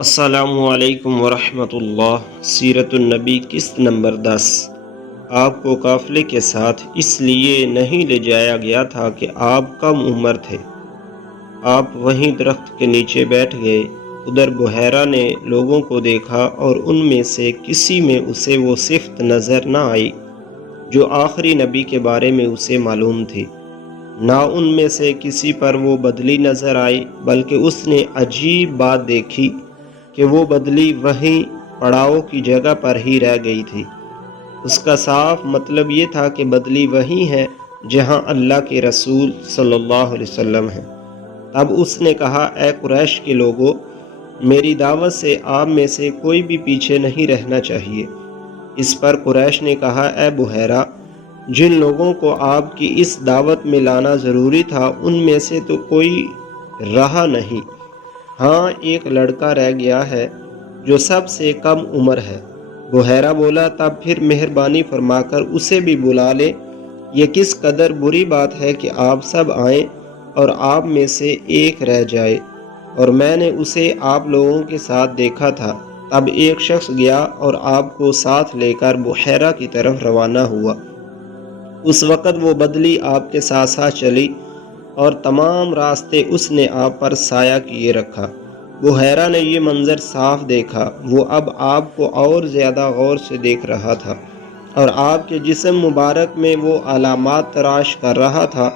السلام علیکم ورحمۃ اللہ۔ سیرت النبی قسط نمبر 10۔ آپ کو قافلے کے ساتھ اس لیے نہیں لے جایا گیا تھا کہ آپ کم عمر تھے۔ آپ وہیں درخت کے نیچے بیٹھ گئے۔ ادھر بحیرہ نے لوگوں کو دیکھا اور ان میں سے کسی میں اسے وہ صفت نظر نہ آئی جو آخری نبی کے بارے میں اسے معلوم تھی۔ نہ ان میں سے کسی پر وہ بدلی نظر آئی، بلکہ اس نے عجیب بات دیکھی کہ وہ بدلی وہیں پڑاؤ کی جگہ پر ہی رہ گئی تھی۔ اس کا صاف مطلب یہ تھا کہ بدلی وہیں ہے جہاں اللہ کے رسول صلی اللہ علیہ وسلم ہیں۔ تب اس نے کہا، اے قریش کے لوگوں، میری دعوت سے آپ میں سے کوئی بھی پیچھے نہیں رہنا چاہیے۔ اس پر قریش نے کہا، اے بحیرہ، جن لوگوں کو آپ کی اس دعوت میں لانا ضروری تھا ان میں سے تو کوئی رہا نہیں، ہاں ایک لڑکا رہ گیا ہے جو سب سے کم عمر ہے۔ بحیرہ بولا، تب پھر مہربانی فرما کر اسے بھی بلا لے۔ یہ کس قدر بری بات ہے کہ آپ سب آئیں اور آپ میں سے ایک رہ جائے، اور میں نے اسے آپ لوگوں کے ساتھ دیکھا تھا۔ تب ایک شخص گیا اور آپ کو ساتھ لے کر بحیرہ کی طرف روانہ ہوا۔ اس وقت وہ بدلی آپ کے ساتھ ساتھ چلی اور تمام راستے اس نے آپ پر سایہ کیے رکھا۔ بحیرہ نے یہ منظر صاف دیکھا۔ وہ اب آپ کو اور زیادہ غور سے دیکھ رہا تھا اور آپ کے جسم مبارک میں وہ علامات تراش کر رہا تھا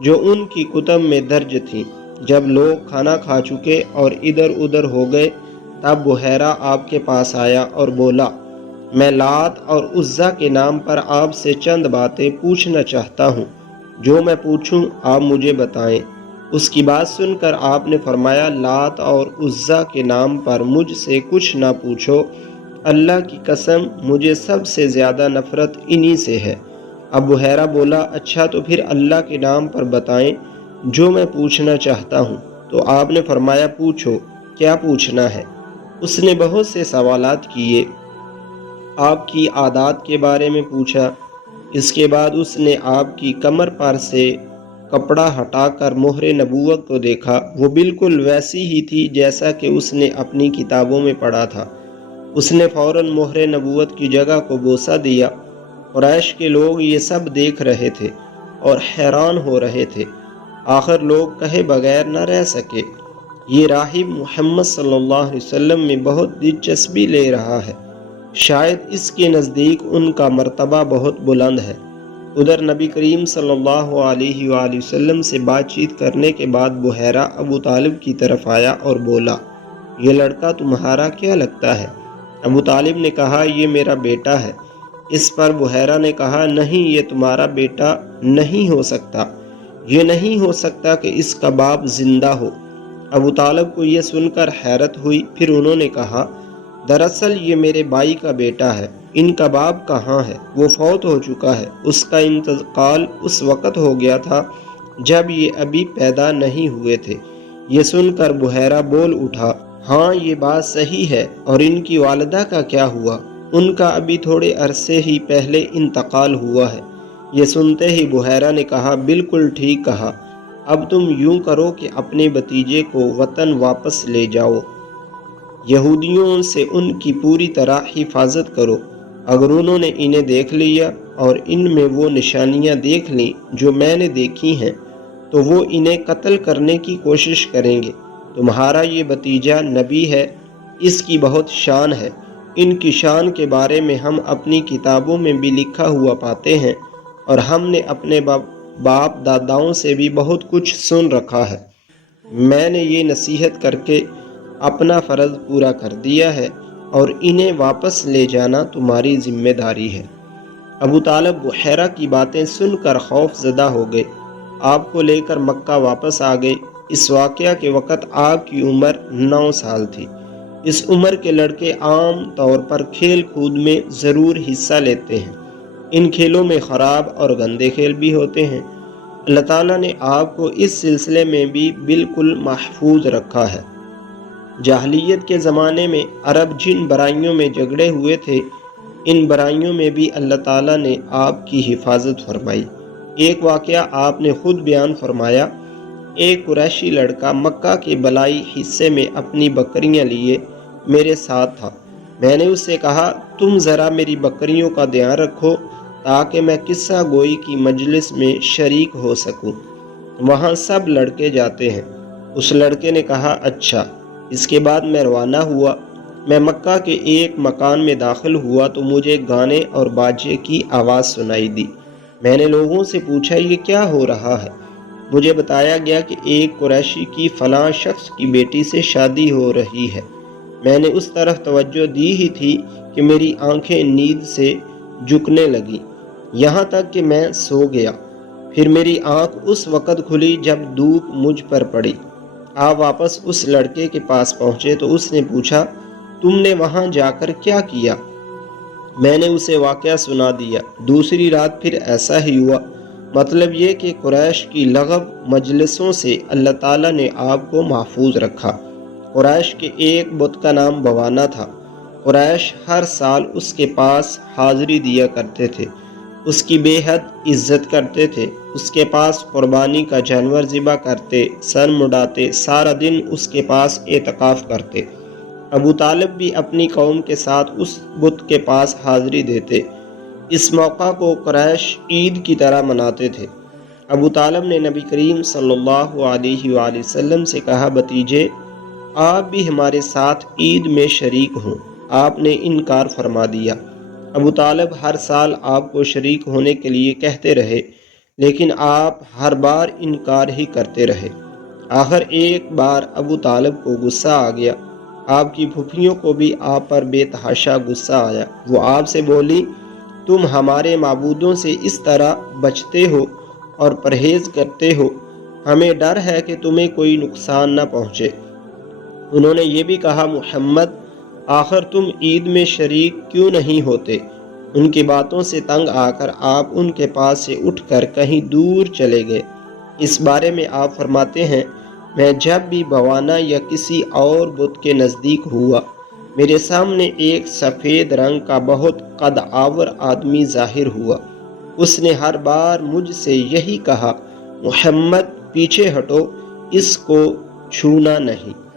جو ان کی کتب میں درج تھیں۔ جب لوگ کھانا کھا چکے اور ادھر ادھر ہو گئے، تب بحیرہ آپ کے پاس آیا اور بولا، میں لات اور عزا کے نام پر آپ سے چند باتیں پوچھنا چاہتا ہوں۔ جو میں پوچھوں آپ مجھے بتائیں۔ اس کی بات سن کر آپ نے فرمایا، لات اور عزا کے نام پر مجھ سے کچھ نہ پوچھو، اللہ کی قسم مجھے سب سے زیادہ نفرت انہی سے ہے۔ اب بحیرہ بولا، اچھا تو پھر اللہ کے نام پر بتائیں جو میں پوچھنا چاہتا ہوں۔ تو آپ نے فرمایا، پوچھو، کیا پوچھنا ہے؟ اس نے بہت سے سوالات کیے، آپ کی عادات کے بارے میں پوچھا۔ اس کے بعد اس نے آپ کی کمر پر سے کپڑا ہٹا کر مہر نبوت کو دیکھا۔ وہ بالکل ویسی ہی تھی جیسا کہ اس نے اپنی کتابوں میں پڑھا تھا۔ اس نے فوراً مہر نبوت کی جگہ کو بوسہ دیا۔ قریش کے لوگ یہ سب دیکھ رہے تھے اور حیران ہو رہے تھے۔ آخر لوگ کہے بغیر نہ رہ سکے، یہ راہب محمد صلی اللہ علیہ وسلم میں بہت دلچسپی لے رہا ہے، شاید اس کے نزدیک ان کا مرتبہ بہت بلند ہے۔ ادھر نبی کریم صلی اللہ علیہ وآلہ وسلم سے بات چیت کرنے کے بعد بحیرہ ابو طالب کی طرف آیا اور بولا، یہ لڑکا تمہارا کیا لگتا ہے؟ ابو طالب نے کہا، یہ میرا بیٹا ہے۔ اس پر بحیرہ نے کہا، نہیں، یہ تمہارا بیٹا نہیں ہو سکتا، یہ نہیں ہو سکتا کہ اس کا باپ زندہ ہو۔ ابو طالب کو یہ سن کر حیرت ہوئی۔ پھر انہوں نے کہا، دراصل یہ میرے بھائی کا بیٹا ہے، ان کا باپ کہاں ہے؟ وہ فوت ہو چکا ہے، اس کا انتقال اس وقت ہو گیا تھا جب یہ ابھی پیدا نہیں ہوئے تھے۔ یہ سن کر بحیرہ بول اٹھا، ہاں یہ بات صحیح ہے، اور ان کی والدہ کا کیا ہوا؟ ان کا ابھی تھوڑے عرصے ہی پہلے انتقال ہوا ہے۔ یہ سنتے ہی بحیرہ نے کہا، بالکل ٹھیک کہا، اب تم یوں کرو کہ اپنے بھتیجے کو وطن واپس لے جاؤ، یہودیوں سے ان کی پوری طرح حفاظت کرو۔ اگر انہوں نے انہیں دیکھ لیا اور ان میں وہ نشانیاں دیکھ لیں جو میں نے دیکھی ہیں تو وہ انہیں قتل کرنے کی کوشش کریں گے۔ تمہارا یہ بھتیجا نبی ہے، اس کی بہت شان ہے، ان کی شان کے بارے میں ہم اپنی کتابوں میں بھی لکھا ہوا پاتے ہیں، اور ہم نے اپنے باپ داداؤں سے بھی بہت کچھ سن رکھا ہے۔ میں نے یہ نصیحت کر کے اپنا فرض پورا کر دیا ہے، اور انہیں واپس لے جانا تمہاری ذمہ داری ہے۔ ابو طالب بحیرہ کی باتیں سن کر خوف زدہ ہو گئے۔ آپ کو لے کر مکہ واپس آ گئے۔ اس واقعہ کے وقت آپ کی عمر 9 سال تھی۔ اس عمر کے لڑکے عام طور پر کھیل کود میں ضرور حصہ لیتے ہیں۔ ان کھیلوں میں خراب اور گندے کھیل بھی ہوتے ہیں۔ اللہ تعالیٰ نے آپ کو اس سلسلے میں بھی بالکل محفوظ رکھا ہے۔ جاہلیت کے زمانے میں عرب جن برائیوں میں جھگڑے ہوئے تھے، ان برائیوں میں بھی اللہ تعالیٰ نے آپ کی حفاظت فرمائی۔ ایک واقعہ آپ نے خود بیان فرمایا، ایک قریشی لڑکا مکہ کے بالائی حصے میں اپنی بکریاں لیے میرے ساتھ تھا۔ میں نے اس سے کہا تم ذرا میری بکریوں کا دھیان رکھو تاکہ میں قصہ گوئی کی مجلس میں شریک ہو سکوں، وہاں سب لڑکے جاتے ہیں۔ اس لڑکے نے کہا اچھا۔ اس کے بعد میں روانہ ہوا۔ میں مکہ کے ایک مکان میں داخل ہوا تو مجھے گانے اور باجے کی آواز سنائی دی۔ میں نے لوگوں سے پوچھا یہ کیا ہو رہا ہے؟ مجھے بتایا گیا کہ ایک قریشی کی فلاں شخص کی بیٹی سے شادی ہو رہی ہے۔ میں نے اس طرف توجہ دی ہی تھی کہ میری آنکھیں نیند سے جھکنے لگیں، یہاں تک کہ میں سو گیا۔ پھر میری آنکھ اس وقت کھلی جب دھوپ مجھ پر پڑی۔ آپ واپس اس لڑکے کے پاس پہنچے تو اس نے پوچھا تم نے وہاں جا کر کیا کیا؟ میں نے اسے واقعہ سنا دیا۔ دوسری رات پھر ایسا ہی ہوا۔ مطلب یہ کہ قریش کی لغو مجلسوں سے اللہ تعالیٰ نے آپ کو محفوظ رکھا۔ قریش کے ایک بت کا نام بوانا تھا۔ قریش ہر سال اس کے پاس حاضری دیا کرتے تھے، اس کی بے حد عزت کرتے تھے، اس کے پاس قربانی کا جانور ذبح کرتے، سر مڈاتے، سارا دن اس کے پاس اعتکاف کرتے۔ ابو طالب بھی اپنی قوم کے ساتھ اس بت کے پاس حاضری دیتے۔ اس موقع کو قریش عید کی طرح مناتے تھے۔ ابو طالب نے نبی کریم صلی اللہ علیہ وآلہ وسلم سے کہا بھتیجے آپ بھی ہمارے ساتھ عید میں شریک ہوں۔ آپ نے انکار فرما دیا۔ ابو طالب ہر سال آپ کو شریک ہونے کے لیے کہتے رہے لیکن آپ ہر بار انکار ہی کرتے رہے۔ آخر ایک بار ابو طالب کو غصہ آ گیا۔ آپ کی پھوپھیوں کو بھی آپ پر بے تحاشا غصہ آیا۔ وہ آپ سے بولی تم ہمارے معبودوں سے اس طرح بچتے ہو اور پرہیز کرتے ہو، ہمیں ڈر ہے کہ تمہیں کوئی نقصان نہ پہنچے۔ انہوں نے یہ بھی کہا محمد آخر تم عید میں شریک کیوں نہیں ہوتے؟ ان کی باتوں سے تنگ آ کر آپ ان کے پاس سے اٹھ کر کہیں دور چلے گئے۔ اس بارے میں آپ فرماتے ہیں میں جب بھی بوانا یا کسی اور بت کے نزدیک ہوا، میرے سامنے ایک سفید رنگ کا بہت قد آور آدمی ظاہر ہوا۔ اس نے ہر بار مجھ سے یہی کہا محمد پیچھے ہٹو، اس کو چھونا نہیں۔